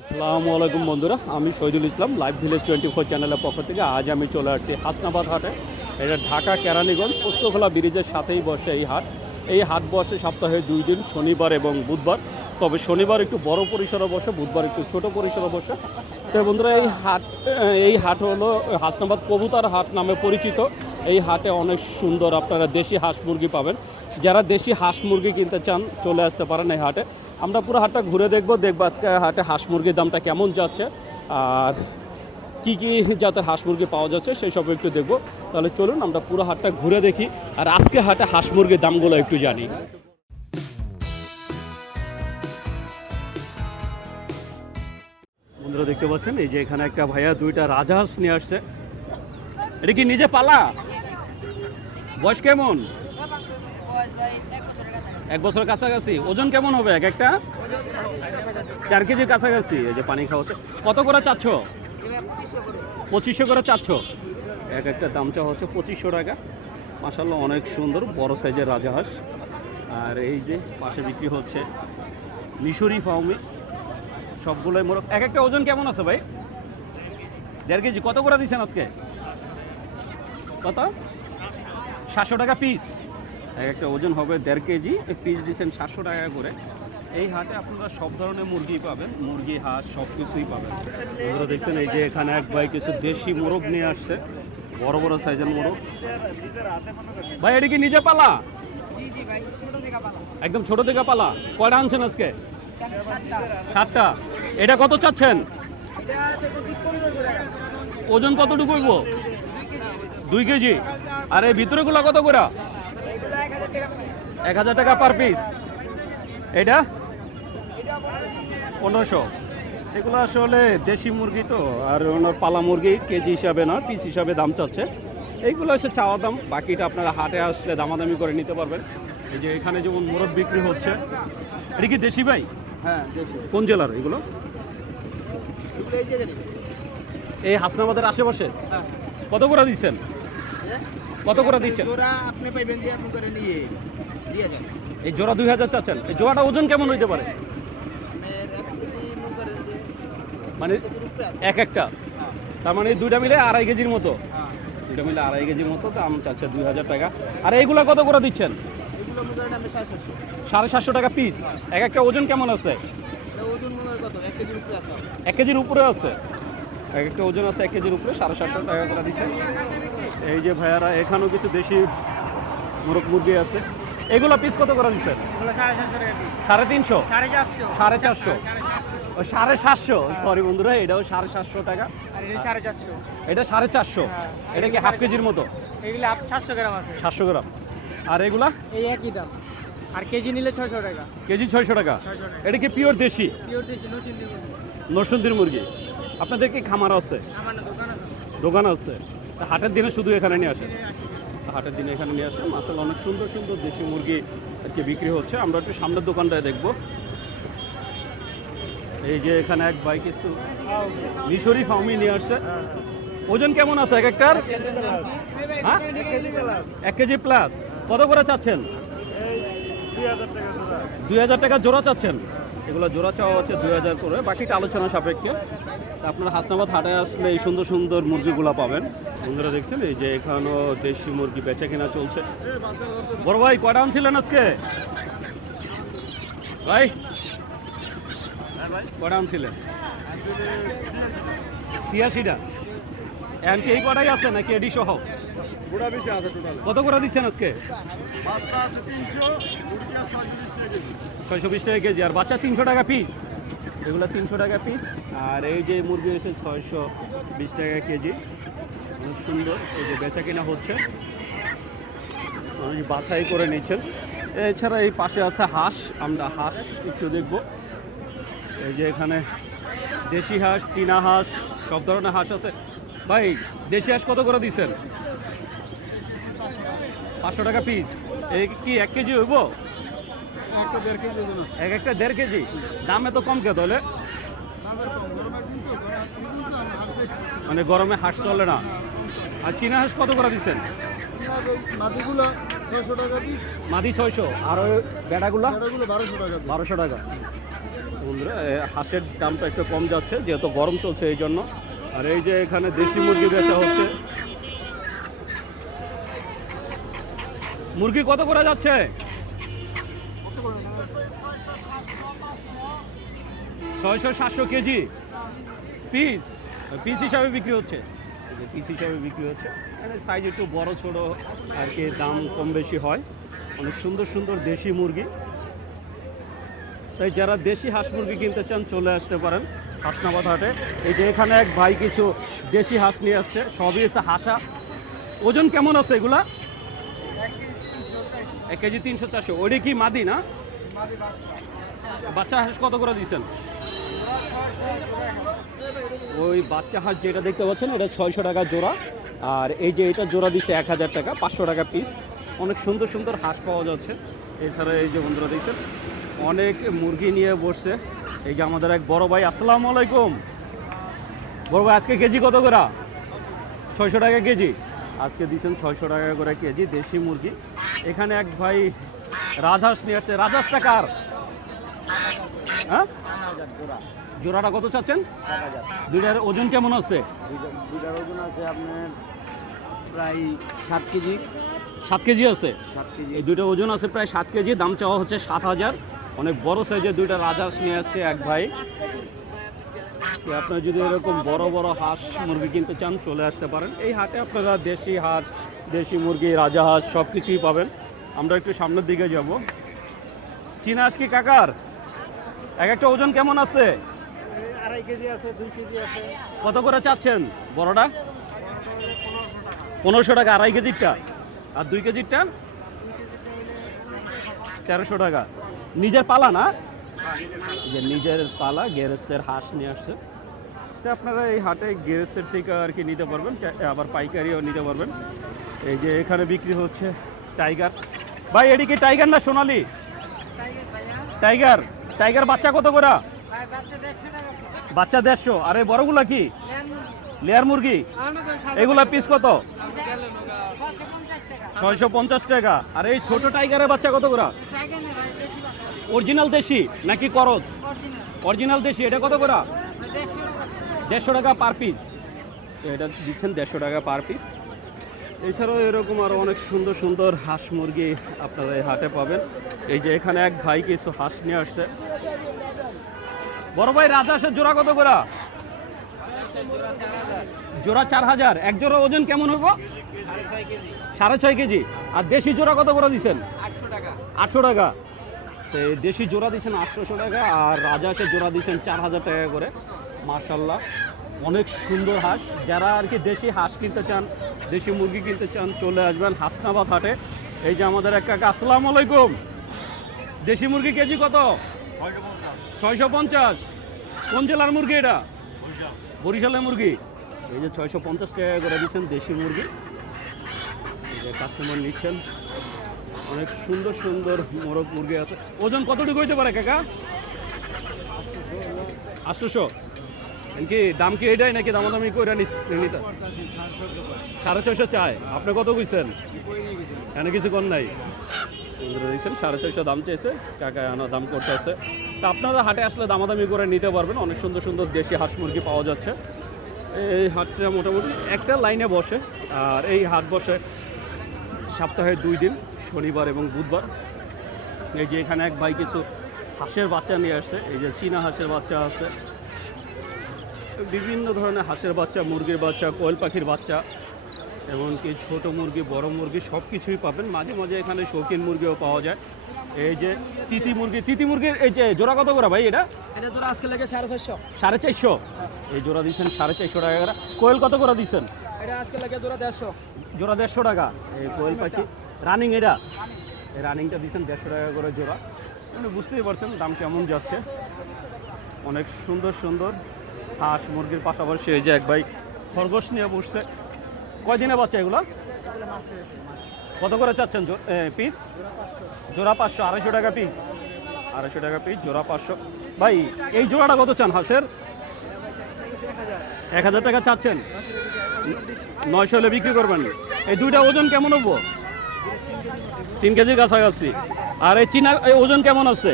আসসালামু আলাইকুম বন্ধুরা, আমি Shahidul Islam live village twenty four চ্যানেলের পক্ষ থেকে আজ আমি চলে আসছি হাসনাবাদ হাটে। এটা ঢাকা কেরানীগঞ্জ, পোস্তখোলা ব্রিজের সাথেই বসে এই হাট। এই হাট বসে সপ্তাহে দুই দিন, শনিবার এবং বুধবার। তবে শনিবার একটু বড় পরিসরে বসে, বুধবার একটু ছোট পরিসরে বসে। তো বন্ধুরা, এই হাট এই হাট হলো হাসনাবাদ কবুতার হাট নামে পরিচিত। এই হাটে অনেক সুন্দর, আপনারা দেশি হাঁস মুরগি পাবেন। যারা দেশি হাঁস মুরগি কিনতে চান, চলে আসতে পারেন এই হাটে। আমরা পুরো হাটটা ঘুরে দেখব দেখব আজকে হাটে হাঁস মুরগির দামটা কেমন যাচ্ছে, আর কি কি জাতের হাঁস মুরগি পাওয়া যাচ্ছে, সেই সব একটু দেখব। তাহলে চলুন, আমরা পুরো হাটটা ঘুরে দেখি, আর আজকে হাটে হাঁস মুরগির দামগুলো একটু জানি। বন্ধুরা দেখতে পাচ্ছেন, এই যে এখানে একটা ভাইয়া দুইটা রাজহাঁস নিয়ে আসছে। এটা কি নিজে পালা? বয়স কেমন? এক বছর কাছাকাছি। ওজন কেমন হবে এক একটা? চার কেজির কাছাকাছি। এই যে পানি খাওয়া হচ্ছে কত করে চাচ্ছ? পঁচিশশো করে চাচ্ছ? এক একটা দাম চাওয়া হচ্ছে পঁচিশশো টাকা। মাসাল্লাহ অনেক সুন্দর বড় সাইজের রাজাহাঁস। আর এই যে পাশে বিক্রি হচ্ছে মিশরি ফাউমি। সবগুলোই মোরগ। এক একটা ওজন কেমন আছে ভাই? দেড় কেজি। কত করে দিচ্ছেন আজকে? কত? সাতশো টাকা পিস এক একটা ওজন হবে দেড় কেজি। পিস দিচ্ছেন সাতশো টাকা করে। এই হাটে আপনারা সব ধরনের মুরগি পাবেন। মুরগি হাঁস সব কিছুই পাবেন। আপনারা দেখছেন এই যে এখানে এক ভাই কিছু দেশি মোরগ নিয়ে আসছে। বড় বড় সাইজের মোরগ। ভাই এটা কি নিজে পালা? জি জি ভাই ছোট থেকে পালা। একদম ছোট থেকে পালা। কয়টা আনছেন আজকে? সাতটা। সাতটা। এটা কত চাচ্ছেন? ওজন কতটুকু হইব? দুই কেজি। আর এই ভিতরেগুলো কত করে? এক হাজার টাকা পার পিস এটা? পনেরোশো। এগুলো আসলে দেশি মুরগি তো আর ওনার পালা মুরগি কেজি হিসাবে না পিস হিসাবে দাম চাচ্ছে। এইগুলো হচ্ছে চাওয়া দাম বাকিটা আপনারা হাটে আসলে দামাদামি করে নিতে পারবেন। এই যে এখানে যেমন মোরগ বিক্রি হচ্ছে। এটা কি দেশি ভাই? হ্যাঁ দেশি। কোন জেলার এগুলো? এগুলো এই হাসনাবাদের আশেপাশে? হ্যাঁ। কত করে দিচ্ছেন? কত করে দিচ্ছেন? জোড়া আপনি পাইবেন যে আপনি করে নিয়ে দিয়ে যান। এই জোড়া দুই হাজার চাচ্ছেন। এই জোড়াটা ওজন কেমন হইতে পারে? মনে এক একটা? হ্যাঁ। তার মানে দুইটা মিলে আড়াই কেজির মতো? হ্যাঁ। দুইটা মিলে আড়াই কেজির মতো দাম চাচ্ছে দুই হাজার টাকা। আর এইগুলো কত করে দিচ্ছেন? আমি সাড়ে সাতশো। টাকা পিস এক একটা ওজন কেমন আছে? হয় এক কেজির উপরে আছে। এক কেজির উপরে আছে? এক একটা ওজন আছে এক কেজির উপরে সাড়ে সাতশো টাকা করে দিচ্ছে এই যে ভাইয়ারা এখানেও কিছু দেশি মোরগ মুরগি আছে। এগুলো পিস কত করে দিচ্ছেন সাড়ে তিনশো? সাড়ে চারশো। সাড়ে চারশো? ও সাড়ে সাতশো? সরি বন্ধুরা এটাও সাড়ে সাতশো টাকা। এটা সাড়ে চারশো। এটা হ্যাঁ। এটা কি হাফ কেজির মতো? সাতশো গ্রাম সাতশো গ্রাম। আর এগুলা? এই একই দাম। আর কেজি নিলে ছয়শো টাকা। কেজি ছয়শো টাকা। এটা কি পিওর দেশি? পিওর দেশি নতুন মুরগি। আপনাদের কি খামার আছে। দোকান আছে। হাটের দিনে শুধু এখানে নিয়ে আসেন? তা হাটের দিনে এখানে নিয়ে আসেন। আসলে অনেক সুন্দর সুন্দর দেশি মুরগি আজকে বিক্রি হচ্ছে। আমরা একটু সামনের দোকানটায় দেখব। এই যে এখানে এক ভাই কিছু মিশরি ফার্মি নিয়ে আসছে। ওজন কেমন আছে এক একটার? হ্যাঁ? এক কেজি প্লাস কত করে চাচ্ছেন? দুই হাজার টাকা জোড়া চাচ্ছেন। এগুলো জোড়া চাওয়া হচ্ছে দুই হাজার করে। বাকিটা আলোচনা সাপেক্ষে। আপনারা হাসনাবাদ হাটে আসলে এই সুন্দর সুন্দর মুরগিগুলো পাবেন। বন্ধুরা দেখছেন এই যে এখানেও দেশি মুরগি বেচা কেনা চলছে। বড় ভাই কয়টা আনছিলেন আজকে? ভাই কয়টা আনছিলেন? ছিয়াশিটা। এখন কি এই কটাই আছে নাকি এডি সহ? কত করে দিচ্ছেন আজকে? ছয়শো বিশ টাকা কেজি। আর বাচ্চা তিনশো টাকা পিস এগুলো তিনশো টাকা পিস আর এই যে মুরগি হয়েছে ছয়শো বিশ টাকা কেজি। অনেক সুন্দর, এই যে বেচা কিনা হচ্ছে। অনেক বাছাই করে নিচ্ছেন। এছাড়া এই পাশে আছে হাঁস, আমরা হাঁস একটু দেখব। এই যে এখানে দেশি হাঁস, চীনা হাঁস, সব ধরনের হাঁস আছে। ভাই, দেশি হাঁস কত করে দিচ্ছেন পাঁচশো টাকা পিস এই কি এক কেজি হইব? এক একটা দেড় কেজি? দাম এত কম কে তাহলে? তো তো। মানে গরমে হাঁস চলে না। আর চীনা হাঁস কত করে দিচ্ছেন? মাদি ছয়শো। আর ওই বেড়াগুলা? বারোশো টাকা বন্ধুরা হাঁসের দামটা একটু কম যাচ্ছে যেহেতু গরম চলছে এই জন্য। আর এই যে এখানে দেশি মুরগি বেচা হচ্ছে। মুরগি কত করে যাচ্ছে? ছয়শো সাতশো কেজি পিস পিস হিসাবে বিক্রি হচ্ছে। পিস হিসাবে বিক্রি হচ্ছে। সাইজ একটু বড় ছোট আর কি দাম কম বেশি হয়। অনেক সুন্দর সুন্দর দেশি মুরগি। তাই যারা দেশি হাঁস মুরগি কিনতে চান চলে আসতে পারেন হাসনাবাদ হাটে। এই যে এখানে এক ভাই কিছু দেশি হাঁস নিয়ে আসছে সবই এসে হাসা। ওজন কেমন আছে এগুলা? এক কেজি তিনশো চারশো। ওইটা কি মাদি না? বাচ্চা হাঁস কত করে দিচ্ছেন ওই বাচ্চা হাঁস যেটা দেখতে পাচ্ছেন, এটা ছয়শো টাকা জোড়া। আর এই যে এটা জোড়া দিচ্ছে এক হাজার টাকা, পাঁচশো টাকা পিস অনেক সুন্দর সুন্দর হাঁস পাওয়া যাচ্ছে। এছাড়া এই যে বন্ধুরা দেখছেন, অনেক মুরগি নিয়ে বসছে। এই যে আমাদের এক বড় ভাই, আসসালামু আলাইকুম। বড় ভাই, আজকে কেজি কত করে? ছয়শো টাকা কেজি। আজকে দিচ্ছেন ছয়শো টাকা করে কেজি দেশি মুরগি। এখানে এক ভাই রাজহাঁস নিয়ে আসছে। রাজহাঁসটা কার? হ্যাঁ? জোড়াটা কত চাচ্ছেন? দুইটার ওজন কেমন আছে? দুইটার ওজন আছে আপনার প্রায় সাত কেজি। সাত কেজি আছে? সাত কেজি। এই দুইটা ওজন আছে প্রায় সাত কেজি দাম চাওয়া হচ্ছে সাত হাজার। অনেক বড় সাইজের দুইটা রাজহাঁস নিয়ে আসছে এক ভাই। আপনারা যদি এরকম বড় বড় হাঁস মুরগি কিনতে চান চলে আসতে পারেন। এই হাটে আপনারা দেশি হাঁস দেশি মুরগি রাজা হাঁস সব কিছুই পাবেন। আমরা একটু সামনের দিকে যাব। চীনা হাঁস কি কাকার? এক একটা ওজন কেমন আছে? আড়াই কেজি আছে দুই কেজি আছে। কত করে চাচ্ছেন? বড়টা? পনেরোশো টাকা আড়াই কেজিরটা। আর দুই কেজিরটা? তেরোশো টাকা। নিজের পালা না? যে নিজের পালা গেরস্তের হাঁস নিয়ে আসছে। তো আপনারা এই হাটে গেরস্তের থেকে আর কি নিতে পারবেন আবার পাইকারিও নিতে পারবেন। এই যে এখানে বিক্রি হচ্ছে টাইগার। ভাই এটি কি টাইগার না সোনালি? টাইগার। টাইগার বাচ্চা কত করে? বাচ্চা দেড়শো আর এই বড়গুলা কি? লেয়ার মুরগি। এগুলা পিস কত? ছয়শো পঞ্চাশ টাকা। আর এই ছোট টাইগারের বাচ্চা কত করে? অরিজিনাল দেশি নাকি করজ অরিজিনাল দেশি এটা কত করে? দেড়শো টাকা। পার পিস এটা দিচ্ছেন দেড়শো টাকা পার পিস এছাড়াও এরকম আরও অনেক সুন্দর সুন্দর হাঁস মুরগি আপনারা এই হাটে পাবেন। এই যে এখানে এক ভাই কিছু হাঁস নিয়ে আসছে। বড় ভাই রাজহাঁসের জোড়া কত করে? জোড়া চার হাজার। এক জোড়া ওজন কেমন হব সাড়ে ছয় কেজি। আর দেশি জোড়া কত করে দিচ্ছেন আটশো টাকা। তো দেশি জোড়া দিচ্ছেন আটশোশো টাকা, আর রাজাকে জোড়া দিচ্ছেন চার হাজার টাকা করে। মার্শাল্লাহ অনেক সুন্দর হাঁস। যারা আর কি দেশি হাঁস কিনতে চান, দেশি মুরগি কিনতে চান, চলে আসবেন হাসনাবাদ হাটে। এই যে আমাদের এক কাকা, আসসালামু আলাইকুম। দেশি মুরগি কেজি কত? ছয়শো পঞ্চাশ। কোন জেলার মুরগি এটা? বরিশালের মুরগি। এই যে ছয়শো পঞ্চাশ টাকা করে দিচ্ছেন দেশি মুরগি। কাস্টমার নিচ্ছেন। অনেক সুন্দর সুন্দর মোরগ মুরগি আছে। ওজন কতটুকু হইতে পারে কাকা? আটশোশো কি দাম কি এটাই নাকি দামাদামি করে নিতে? সাড়ে ছয়শো চায়। আপনি কত কইছেন? এখানে কিছু কম নাই? বন্ধুরা সাড়ে ছয়শো দাম চেয়েছে কাকা দাম করতে আছে তা আপনারা হাটে আসলে দামাদামি করে নিতে পারবেন, অনেক সুন্দর সুন্দর দেশি হাঁস মুরগি পাওয়া যাচ্ছে। এই হাটটা মোটামুটি একটা লাইনে বসে, আর এই হাট বসে সপ্তাহে দুই দিন, শনিবার এবং বুধবার। এই যে এখানে এক ভাই কিছু হাঁসের বাচ্চা নিয়ে আসছে, এই যে চীনা হাঁসের বাচ্চা আছে। বিভিন্ন ধরনের হাঁসের বাচ্চা মুরগির বাচ্চা কোয়েল পাখির বাচ্চা এমনকি ছোট মুরগি বড় মুরগি সব কিছুই পাবেন। মাঝে মাঝে এখানে শৌখিন মুরগিও পাওয়া যায়। এই যে তিতি মুরগি তিতি মুরগির এই যে জোড়া কত করে ভাই এটা? এটা আজকে লাগে সাড়ে চারশো। সাড়ে চারশো? এই জোড়া দিচ্ছেন সাড়ে চারশো টাকা করে। কোয়েল কত করে দিচ্ছেন? এটা আজকে লাগে তোরা দেড়শো। জোড়া দেড়শো টাকা। এই কোয়েল পাখি রানিং এটা? এই রানিংটা দিচ্ছেন দেড়শো টাকা করে জোড়া। মানে বুঝতেই পারছেন দাম কেমন যাচ্ছে। অনেক সুন্দর সুন্দর হাঁস মুরগির পাশাপাশি এই যে এক ভাই খরগোশ নিয়ে বসছে। কয়দিনে বাচ্চা এগুলো? কত করে চাচ্ছেন পিস জোড়া পাঁচশো, আড়াইশো টাকা পিস আড়াইশো টাকা পিস জোড়া পাঁচশো। ভাই, এই জোড়াটা কত চান হাঁসের? এক হাজার টাকা চাচ্ছেন। নয়শো হলে বিক্রি করবেন। এই দুইটা ওজন কেমন হব? তিন কেজির কাছাকাছি। আর এই চীনা এই ওজন কেমন আছে?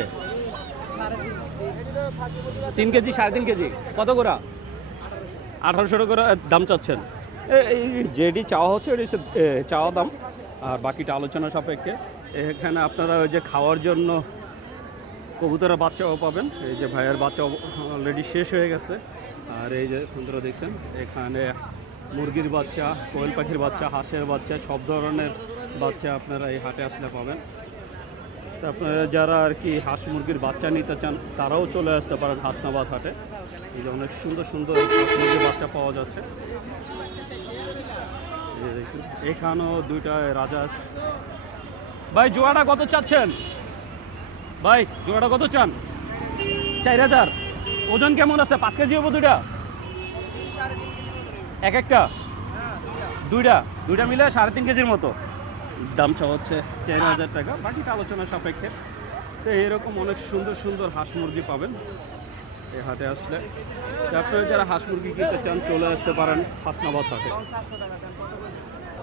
তিন কেজি সাড়ে তিন কেজি। কত করে আঠারোশো করে দাম চাচ্ছেন। এই যেটি চাওয়া হচ্ছে এটি হচ্ছে, চাওয়া দাম। আর বাকিটা আলোচনা সাপেক্ষে। এখানে আপনারা ওই যে খাওয়ার জন্য কবুতরের বাচ্চাও পাবেন। এই যে ভাইয়ের বাচ্চা অলরেডি শেষ হয়ে গেছে। আর এই যে বন্ধুরা দেখছেন এখানে মুরগির বাচ্চা কোয়েল পাখির বাচ্চা হাঁসের বাচ্চা সব ধরনের বাচ্চা আপনারা এই হাটে আসলে পাবেন। আপনারা যারা আর কি হাঁস মুরগির বাচ্চা নিতে চান, তারাও চলে আসতে পারেন হাসনাবাদ হাটে। এই যে অনেক সুন্দর সুন্দর মুরগির বাচ্চা পাওয়া যাচ্ছে। এখানেও দুইটা রাজা ভাই জোয়াটা কত চাচ্ছেন? ভাই জোয়াটা কত চান? চার হাজার। ওজন কেমন আছে? পাঁচ কেজি হব দুইটা? এক একটা? দুইটা। দুইটা মিলে সাড়ে তিন কেজির মতো। দাম চা হচ্ছে চার হাজার টাকা, বাকিটা আলোচনা সাপেক্ষে। তো এরকম অনেক সুন্দর সুন্দর হাঁস মুরগি পাবেন এ হাতে আসলে। আপনারা যারা হাঁস মুরগি কিনতে চান, চলে আসতে পারেন হাসনাবাদ হাটে।